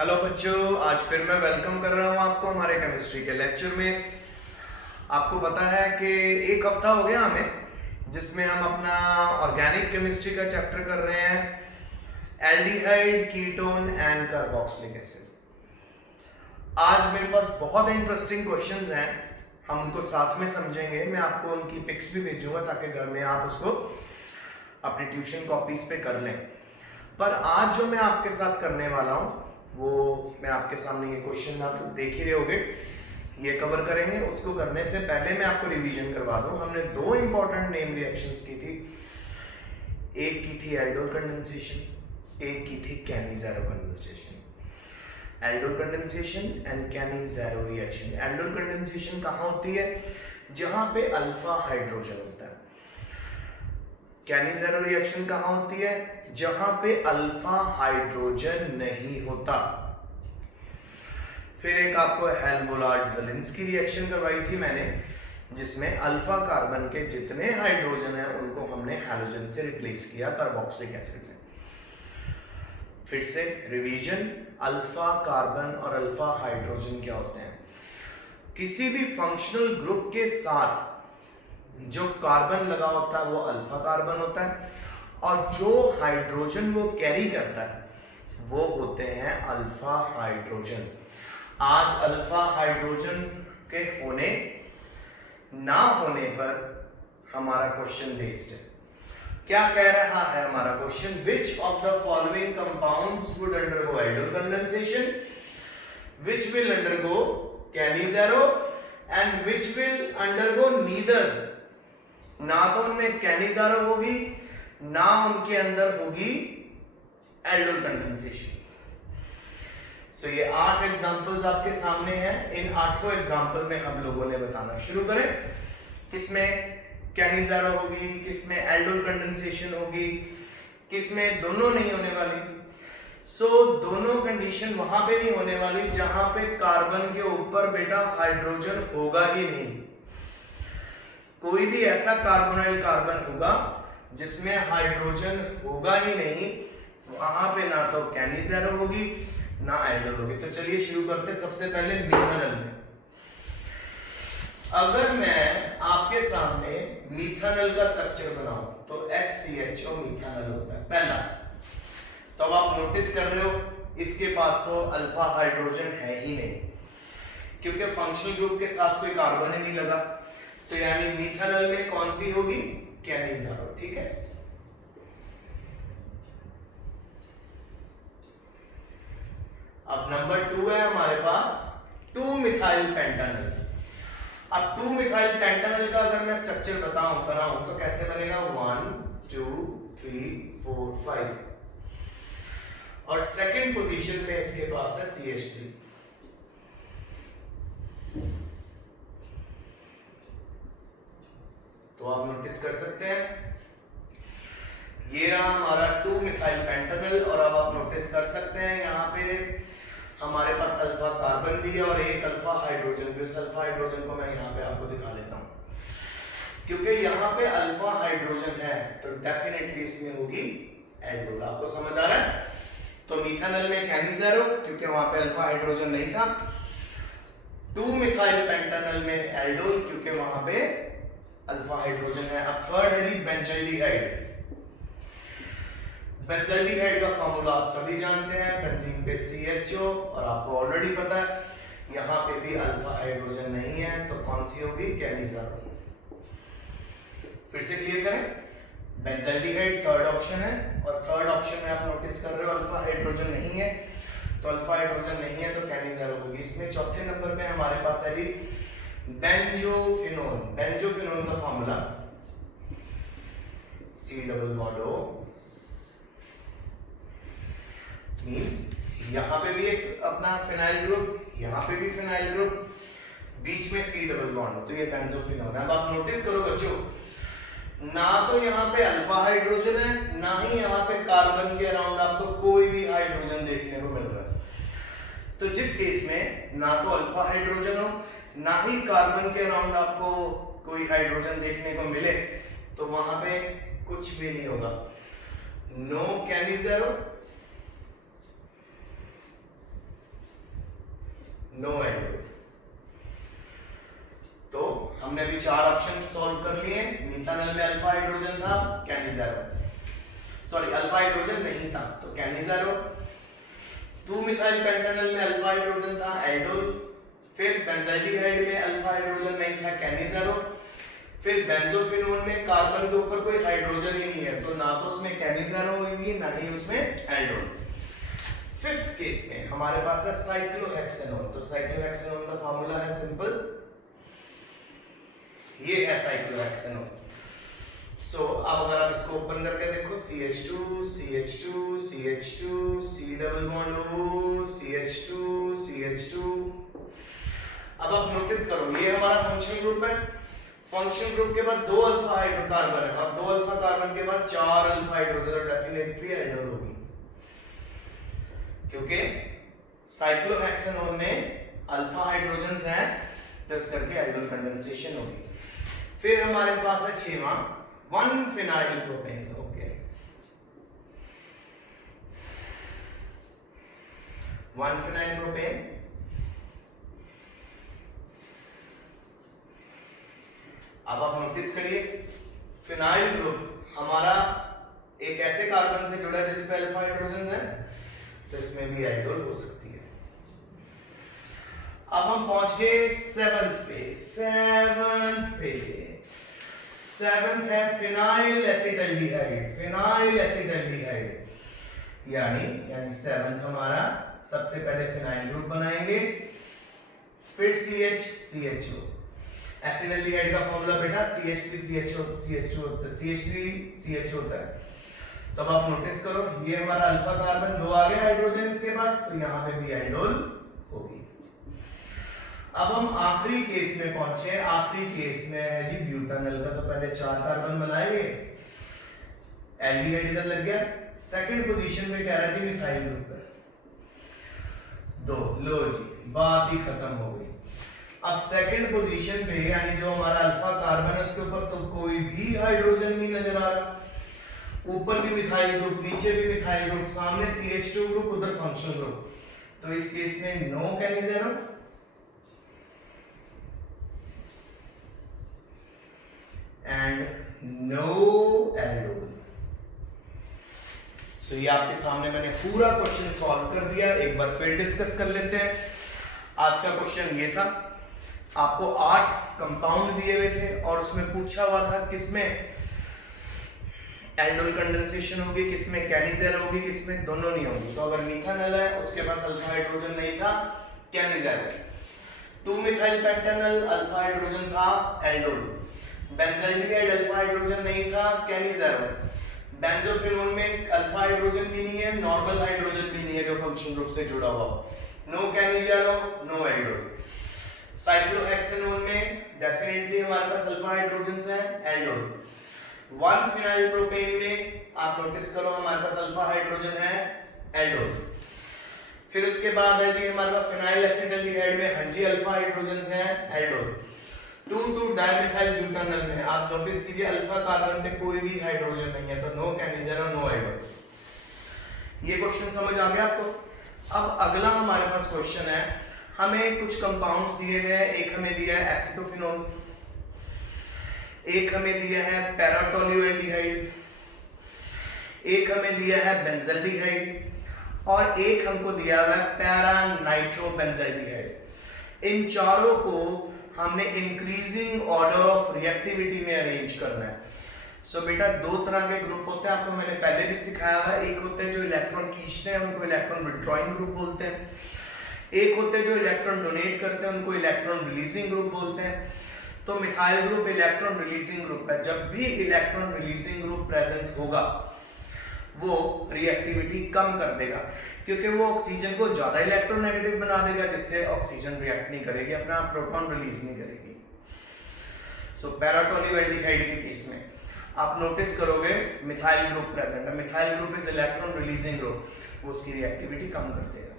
Hello बच्चों, आज फिर मैं वेलकम कर रहा हूँ आपको हमारे केमिस्ट्री के लेक्चर में। आपको पता है कि एक हफ्ता हो गया हमें जिसमें हम अपना ऑर्गेनिक केमिस्ट्री का चैप्टर कर रहे हैं, aldehyde, ketone and carboxylic acid. आज मेरे पास बहुत इंटरेस्टिंग क्वेश्चंस हैं, हम उनको साथ में समझेंगे। मैं आपको उनकी पिक्स भी भेजूंगा ताकि घर में आप उसको अपनी ट्यूशन कॉपीज पे कर लें। पर आज जो मैं आपके साथ करने वाला हूँ वो मैं आपके सामने ये क्वेश्चन आप देख ही रहे होगे, ये कवर करेंगे। उसको करने से पहले मैं आपको रिवीजन करवा दूं। हमने दो इंपॉर्टेंट नेम रिएक्शंस की थी, एक की थी एल्डोल कंडेंसेशन, एक की थी Cannizzaro condensation. Aldol condensation and Cannizzaro reaction. Aldol condensation कहाँ होती है? जहां पे अल्फा हाइड्रोजन होता है। कैनी-ज़ेरो रिएक्शन कहाँ होती है? जहां पे अल्फा हाइड्रोजन नहीं होता। फिर एक आपको हेल्महोल्ट्ज़-ज़ेलिंस्की रिएक्शन करवाई थी मैंने, जिसमें अल्फा कार्बन के जितने हाइड्रोजन हैं उनको हमने हैलोजन से रिप्लेस किया कार्बोक्सिलिक एसिड में। फिर से रिवीजन, अल्फा कार्बन और अल्फा हाइड्रोजन क्या होते हैं? किसी भी फंक्शनल ग्रुप के साथ जो कार्बन लगा होता है वो अल्फा कार्बन होता है, और जो हाइड्रोजन वो कैरी करता है वो होते हैं अल्फा हाइड्रोजन। आज अल्फा हाइड्रोजन के होने ना होने पर हमारा क्वेश्चन बेस्ड है। क्या कह रहा है हमारा question? Which of the following compounds would undergo aldol condensation, which will undergo Cannizzaro and which will undergo neither. ना तो उनमें कैनी-ज़ेरो होगी ना उनके अंदर होगी एल्डोल कंडेंसेशन। सो ये 8 एग्जांपल्स आपके सामने हैं। इन 8 एग्जांपल में हम लोगों ने बताना शुरू करें, किसमें कैनी-ज़ेरो होगी, किसमें एल्डोल कंडेंसेशन होगी, किसमें दोनों नहीं होने वाली। दोनों कंडीशन वहां पे नहीं होने वाली जहां पे कार्बन के ऊपर बेटा हाइड्रोजन होगा ही नहीं। कोई भी ऐसा कार्बोनाइल कार्बन होगा जिसमें हाइड्रोजन होगा ही नहीं, वहां पे ना तो कैनी-ज़ेरो होगी ना एल्डोल होगी। तो चलिए शुरू करते हैं। सबसे पहले मीथानल में, अगर मैं आपके सामने मीथानल का स्ट्रक्चर बनाऊं तो HCHO मीथानल होता है पहला। तो अब आप नोटिस कर रहे हो इसके पास तो अल्फा हाइड्रोजन है ही नहीं, क्योंकि फंक्शनल ग्रुप के साथ कोई कार्बन ही नहीं लगा। तो यानी मीथानल में कौन सी होगी? कैनी-ज़ेरो। ठीक है। अब नंबर 2 है हमारे पास 2-मिथाइल पेंटानल। अब 2-मिथाइल पेंटानल का अगर मैं स्ट्रक्चर बनाऊं तो कैसे बनेगा? 1 2 3 4 5, और सेकंड पोजीशन में इसके पास है CH3। तो आप नोटिस कर सकते हैं ये रहा हमारा 2-मिथाइल पेंटानल, और अब आप नोटिस कर सकते हैं यहाँ पे हमारे पास अल्फा कार्बन भी है और एक अल्फा हाइड्रोजन भी। उस अल्फा हाइड्रोजन को मैं यहाँ पे आपको दिखा देता हूँ, क्योंकि यहाँ पे अल्फा हाइड्रोजन है तो डेफिनेटली इसमें होगी एल्डोल। आपको समझ आ रहा है? तो मीथानल में कैनी-ज़ेरो क्योंकि वहां पे अल्फा हाइड्रोजन नहीं था, 2-मिथाइल पेंटानल में एल्डोल क्योंकि वहां पे अल्फा हाइड्रोजन है। अब थर्ड है जी बेंज़ल्डिहाइड। बेंज़ल्डिहाइड का फार्मूला आप सभी जानते हैं, बेंजीन पे CHO, और आपको ऑलरेडी पता है यहां पे भी अल्फा हाइड्रोजन नहीं है तो कौन सी होगी? कैनी-ज़ेरो। फिर से क्लियर करें, बेंज़ल्डिहाइड थर्ड ऑप्शन है, और थर्ड ऑप्शन में आप नोटिस कर रहे हो अल्फा हाइड्रोजन नहीं है, तो अल्फा हाइड्रोजन नहीं है तो कैनी-ज़ेरो होगी। इसमें चौथे नंबर पे हमारे पास है जी बेंजोफिनोन। बेंजोफिनोन का फार्मूला C+O मींस यहां पे भी एक अपना फिनाइल ग्रुप, यहां पे भी फिनाइल ग्रुप, बीच में C डबल बॉन्ड हो, तो ये बेंजोफिनोन है। अब आप नोटिस करो बच्चों, ना तो यहाँ पे अल्फा हाइड्रोजन है ना ही यहाँ पे कार्बन के अराउंड आपको कोई भी हाइड्रोजन देखने को मिल रहा है। तो जिस केस में ना तो अल्फा हाइड्रोजन हो ना ही कार्बन के अराउंड आपको कोई हाइड्रोजन देखने को मिले, तो वहां पे कुछ भी नहीं होगा। No Cannizzaro no aldol. तो हमने अभी 4 ऑप्शन सॉल्व कर लिए। मिथानल में अल्फा हाइड्रोजन था, कैनिज़ारो, सॉरी अल्फा हाइड्रोजन नहीं था तो कैनिज़ारो। 2 मिथाइल पेंटानल में अल्फा हाइड्रोजन था, एल्डोल। फिर बेंजाल्डिहाइड में अल्फा हाइड्रोजन नहीं था, कैनिज़ारो। फिर बेंजोफिनोन में कार्बन के ऊपर कोई हाइड्रोजन ही नहीं है तो ना तो उसमें कैनिज़ारो होगी ना ही उसमें एल्डोल। 5th केस में हमारे पास है साइक्लोहेक्सेनोन। तो साइक्लोहेक्सेनोन का फार्मूला है सिंपल, ये है साइक्लोहेक्सेनोन। सो अब अगर आप इसको ओपन करके देखो, CH2 CH2 CH2 C double bond O CH2 CH2। अब आप नोटिस करो ये हमारा फंक्शनल ग्रुप है। फंक्शनल ग्रुप के बाद 2 अल्फा हाइड्रोकार्बन है। अब 2 अल्फा कार्बन के बाद 4 अल्फा हाइड्रोजन, तो डेफिनेटली एल्डोल होगी, क्योंकि साइक्लोहेक्सेनोन में अल्फा हाइड्रोजन्स हैं तो इस करके एल्डोल कंडेंसेशन होगी। फिर हमारे पास है 6वां 1 phenyl propane. Okay, 1 phenyl propane. अब आप नोटिस करिए फिनाइल ग्रुप हमारा एक ऐसे कार्बन से जुड़ा है जिसपे अल्फा हाइड्रोजन है, तो इसमें भी एल्डोल हो सकती है। अब हम पहुंच गए 7th पे। 7th है फिनाइल एसिटल्डिहाइड। फिनाइल एसिटल्डिहाइड यानी 7th हमारा सबसे पहले फिनाइल ग्रुप बनाएंगे, फिर CH एसिटल्डिहाइड का फॉर्मूला बेटा CH3CH2 होता है। तब आप नोटिस करो ये हमारा अल्फा कार्बन 2 आ गया हाइड्रोजन इसके पास, तो यहां पे भी एल्डोल होगी। अब हम आखिरी केस में पहुंचे। आखिरी केस में है जी ब्यूटानल का। तो पहले 4 कार्बन बनाएंगे, एल्डिहाइड इधर लग गया। सेकंड पोजीशन पे कह रहा है जी मिथाइल ग्रुप है 2। लो जी बात ही खत्म हो गई। अब सेकंड पोजीशन पे यानी जो हमारा अल्फा कार्बन है उसके ऊपर तो कोई भी हाइड्रोजन नहीं नजर आ रहा। ऊपर भी मिथाइल ग्रुप, नीचे भी मिथाइल ग्रुप, सामने CH2 ग्रुप, उधर फंक्शनल ग्रुप। तो इस केस में no Cannizzaro and no aldol. So ये आपके सामने मैंने पूरा क्वेश्चन सॉल्व कर दिया। एक बार फिर डिस्कस कर लेते हैं। आज का क्वेश्चन ये था, आपको 8 कंपाउंड दिए हुए थे और उसमें पूछा हुआ था किसमें एल्डोल कंडेंसेशन होगी, किसमें कैनिज़ारो होगी, किसमें दोनों नहीं होगी। तो अगर मिथानल है उसके पास अल्फा हाइड्रोजन नहीं था, कैनिज़ारो। 2 मिथाइल पेंटानल अल्फा हाइड्रोजन था, एल्डोल। बेंजाल्डिहाइड अल्फा हाइड्रोजन नहीं था, कैनिज़ारो। बेंजोफिनोन में अल्फा हाइड्रोजन भी नहीं है, नॉर्मल हाइड्रोजन भी नहीं है जो फंक्शन ग्रुप से जुड़ा हुआ। No Cannizzaro, no aldol. Cyclohexanone में डेफिनेटली हमारे पास अल्फा हाइड्रोजन्स हैं, एल्डोल। 1 फिनाइल प्रोपेन में आप नोटिस करो हमारे पास अल्फा हाइड्रोजन है, एल्डोल। फिर उसके बाद है जी हमारे पास फिनाइल एसिटल्डिहाइड में हाँ जी अल्फा हाइड्रोजन्स हैं, एल्डोल। 2,2 डाइमिथाइल ब्यूटानल में आप नोटिस कीजिए अल्फा कार्बन पे कोई भी हाइड्रोजन नहीं है, तो नो कैनिज़ारो, नो एल्डोल। ये क्वेश्चन समझ आ गया आपको? अब अगला हमारे पास क्वेश्चन है, हमें कुछ कंपाउंड्स दिए गए हैं। एक हमें दिया है एसिटोफिनोल, एक हमें दिया है पैराटोल्यूएल्डिहाइड, एक हमें दिया है बेंजाल्डिहाइड और एक हमको दिया हुआ है पैरानाइट्रोबेंजाल्डिहाइड। इन चारों को हमने इंक्रीजिंग ऑर्डर ऑफ रिएक्टिविटी में अरेंज करना है। सो बेटा 2 तरह के ग्रुप होते हैं, आपको मैंने पहले भी सिखाया हुआ है। एक होते हैं जो इलेक्ट्रॉन खींचते हैं, उनको इलेक्ट्रॉन विड्रॉइंग ग्रुप बोलते हैं। एक होते हैं जो इलेक्ट्रॉन डोनेट करते हैं, उनको इलेक्ट्रॉन रिलीजिंग ग्रुप बोलते हैं। तो methyl group electron releasing group है। जब भी इलेक्ट्रॉन रिलीजिंग ग्रुप प्रेजेंट होगा वो रिएक्टिविटी कम कर देगा, क्योंकि वो ऑक्सीजन को ज्यादा इलेक्ट्रोनेगेटिव बना देगा, जिससे ऑक्सीजन रिएक्ट नहीं करेगी, अपना प्रोटॉन रिलीज नहीं करेगी। सो पैराटोल्यूएल्डिहाइड के केस में आप नोटिस करोगे मिथाइल ग्रुप प्रेजेंट है, methyl group is electron releasing group, वो उसकी रिएक्टिविटी कम कर देगा।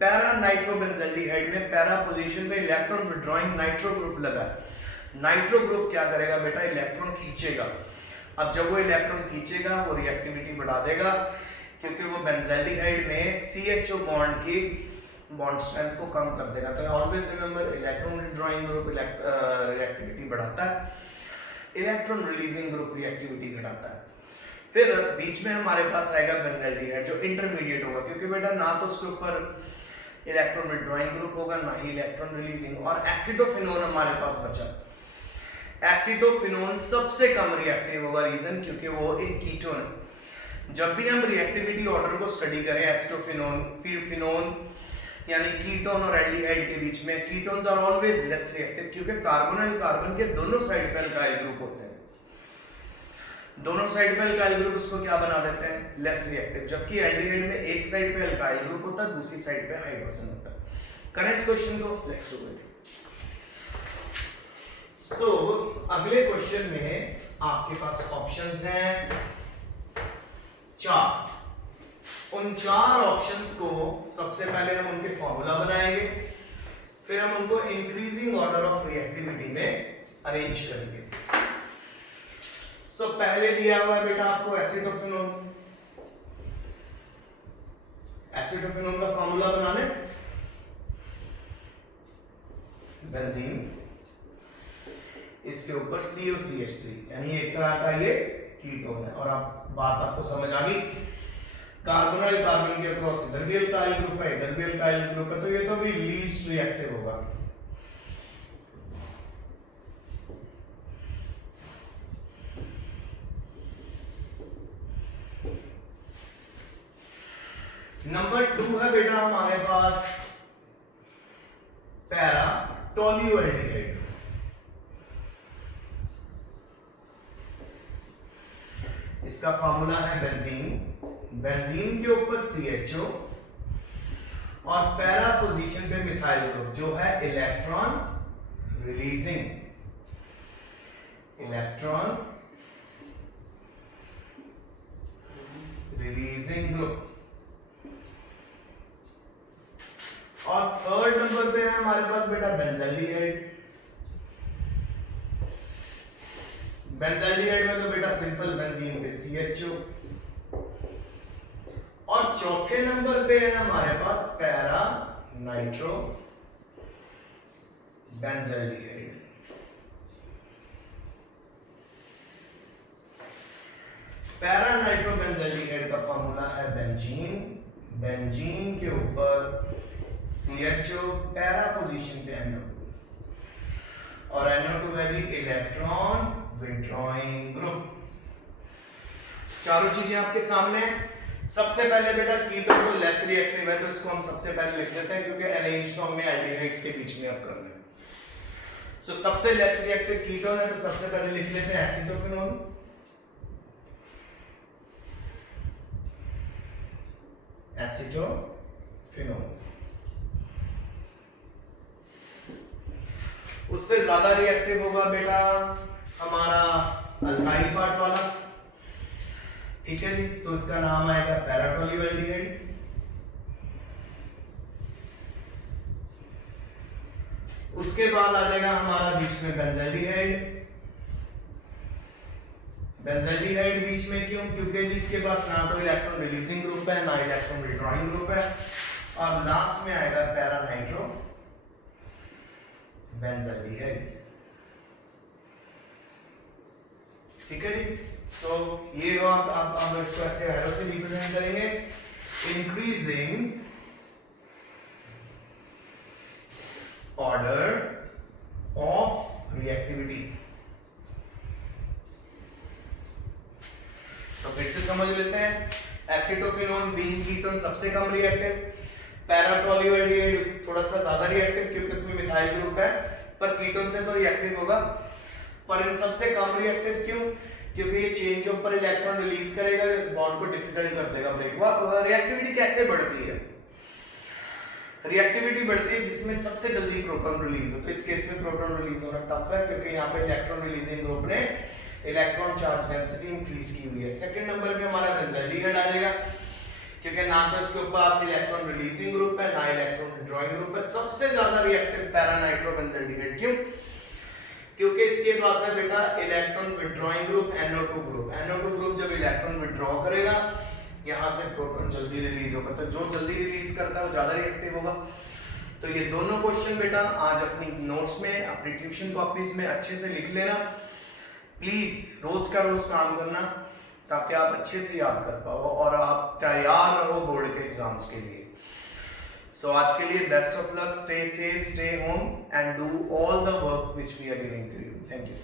पैरानाइट्रोबेंजाल्डिहाइड में पैरा पोजीशन पे इलेक्ट्रॉन विड्रॉइंग नाइट्रो ग्रुप लगा है। नाइट्रो ग्रुप क्या करेगा बेटा, इलेक्ट्रॉन खींचेगा। अब जब वो इलेक्ट्रॉन खींचेगा वो रिएक्टिविटी बढ़ा देगा, क्योंकि वो बेंजाल्डिहाइड में CHO बॉन्ड की बॉन्ड स्ट्रेंथ को कम कर देगा। तो always remember electron withdrawing group reactivity बढ़ाता है, इलेक्ट्रॉन रिलीजिंग ग्रुप रिएक्टिविटी घटाता है। फिर बीच में हमारे पास आएगा बेंजाल्डिहाइड जो इंटरमीडिएट होगा, क्योंकि बेटा ना तो उसके ऊपर इलेक्ट्रॉन विथड्रॉइंग ग्रुप होगा ना ही इलेक्ट्रॉन रिलीजिंग। और एसिटोफिनोन हमारे पास बचा। एसिटोफिनोन सबसे कम रिएक्टिव होगा, रीजन क्योंकि वो एक कीटोन है। जब भी हम रिएक्टिविटी ऑर्डर को स्टडी करें एसिटोफिनोन फिनोन यानी कीटोन और एल्डिहाइड के बीच में, ketones are always less reactive क्योंकि कार्बोनाइल कार्बन के दोनों साइड पे अल्काइल ग्रुप होते हैं। दोनों साइड पे अल्काइल ग्रुप उसको क्या बना देते हैं, लेस रिएक्टिव। जबकि एल्डिहाइड में एक साइड पे अल्काइल ग्रुप होता है, दूसरी साइड पे हाइड्रोजन होता है। करें इस क्वेश्चन को, लेट्स डू इट। सो अगले क्वेश्चन में आपके पास ऑप्शंस हैं 4। उन 4 ऑप्शंस को सबसे पहले हम उनके फॉर्मूला बनाएंगे, फिर हम उनको इंक्रीजिंग ऑर्डर ऑफ रिएक्टिविटी में अरेंज करेंगे। सो पहले दिया हुआ है बेटा आपको एसिटोफिनोन। एसिटोफिनोन का फॉर्मूला बना ले, बेंजीन, इसके ऊपर COCH3 यानी एक तरह का ये कीटोन है। और आप बात आपको समझ आ गई, कार्बोनाइल कार्बन के अक्रॉस इधर भी अल्काइल ग्रुप है, इधर भी अल्काइल ग्रुप है, तो ये तो भी लीस्ट रिएक्टिव होगा। नंबर 2 है बेटा हमारे पास पैरा टोल्यूएल्डिहाइड। इसका फार्मूला है बेंजीन, बेंजीन के ऊपर CHO और पैरा पोजीशन पे मिथाइल ग्रुप जो है electron releasing, electron releasing group. और थर्ड नंबर पे है हमारे पास बेटा बेंजाल्डिहाइड। बेंजाल्डिहाइड में तो बेटा सिंपल बेंजीन पे CHO। और चौथे नंबर पे है हमारे पास para nitro benzaldehyde. Para nitro benzaldehyde का फॉर्मूला है बेंजीन, बेंजीन के ऊपर CHO, पैरा पोजीशन पे NO2 और NO2 है जी इलेक्ट्रॉन विथड्रॉइंग ग्रुप। चारों चीजें आपके सामने हैं। सबसे पहले बेटा कीटोन तो लेस रिएक्टिव है, तो इसको हम सबसे पहले लिख देते हैं क्योंकि एलाइन्स को हमने एल्डिहाइड्स के बीच में अब करना है। सो सबसे लेस रिएक्टिव कीटोन है, तो सबसे पहले लिख लेते हैं एसिटोफिनोन। एसिटोफिनोन उससे ज्यादा रिएक्टिव होगा बेटा हमारा अल्काइल पार्ट वाला, ठीक है जी, तो इसका नाम आएगा पैरा टोल्यूएल्डिहाइड। उसके बाद आ जाएगा हमारा बीच में बेंजाल्डिहाइड। बेंजाल्डिहाइड बीच में क्यों, क्योंकि जी इसके पास ना तो इलेक्ट्रॉन रिलीजिंग ग्रुप है ना इलेक्ट्रॉन विथड्रॉइंग ग्रुप है। और लास्ट में आएगा पैरा नाइट्रो बेंजाल्डिहाइड, ठीक है जी। सो ये हो आप इसको ऐसे एरो से रिप्रेजेंट करेंगे, इंक्रीजिंग ऑर्डर ऑफ रिएक्टिविटी। तो फिर से समझ लेते हैं, एसिटोफिनोन बीइंग कीटोन सबसे कम रिएक्टिव, पैरा टोल्यूएल्डिहाइड थोड़ा सा ज्यादा रिएक्टिव क्योंकि उसमें मिथाइल ग्रुप है, पर कीटोन से तो रिएक्टिव होगा, पर इन सबसे कम रिएक्टिव क्यों, क्योंकि ये चेन के ऊपर इलेक्ट्रॉन रिलीज करेगा, इस बॉन्ड को डिफिकल्ट कर देगा ब्रेक। रिएक्टिविटी कैसे बढ़ती है, रिएक्टिविटी बढ़ती है जिसमें सबसे जल्दी प्रोटॉन रिलीज हो। तो इस केस में प्रोटॉन रिलीज होना टफ है क्योंकि यहाँ पे इलेक्ट्रॉन रिलीजिंग ग्रुप ने इलेक्ट्रॉन चार्ज डेंसिटी इंक्रीज की हुई है। सेकंड नंबर पे हमारा बेंजाल्डिहाइड आएगा क्योंकि ना तो इसके पास इलेक्ट्रॉन रिलीजिंग ग्रुप है ना इलेक्ट्रॉन विथड्रॉइंग ग्रुप है। सबसे ज्यादा रिएक्टिव पैरा नाइट्रो बेंजाल्डिहाइड, क्यों, क्योंकि इसके पास है बेटा electron withdrawing group NO2 group. NO2 group जब इलेक्ट्रॉन विथड्रॉ करेगा यहाँ से प्रोटॉन जल्दी रिलीज होगा, तो जो जल्दी रिलीज करता है वो ज़्यादा रिएक्टिव होगा। तो ये दोनों क्वेश्चन बेटा आज अपनी नोट्स में, अपनी ट्यूशन कॉपीज में अच्छे से लिख लेना। प्लीज रोज का रोज काम करना ताकि आप अच्छे से याद कर पाओ और आप तैयार रहो बोर्ड के एग्जाम्स के लिए। सो आज के लिए best of luck, stay safe, stay home and do all the work which we are giving to you. Thank you.